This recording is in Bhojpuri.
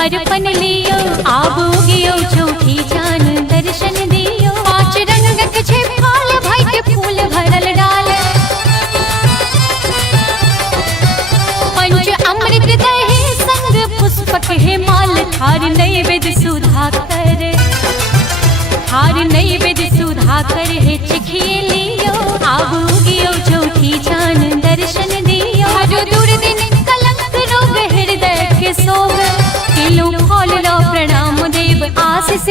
अर्पण लियो आबू गियो चौठी जान दर्शन दियो। 5 रंगक छे फाल भाई के फूल भरल डाल, पंच अमृत दही संग पुष्पक हे माल। थार नैवेद्य सुधाकर, थार नैवेद्य सुधाकर हे चिखिए लियो आबू गियो चौठी जान दर्शन दियो। हरो दूर दिन कलंक रोग हृदय के सोग, किलो फल लो प्रणाम देव आशीष।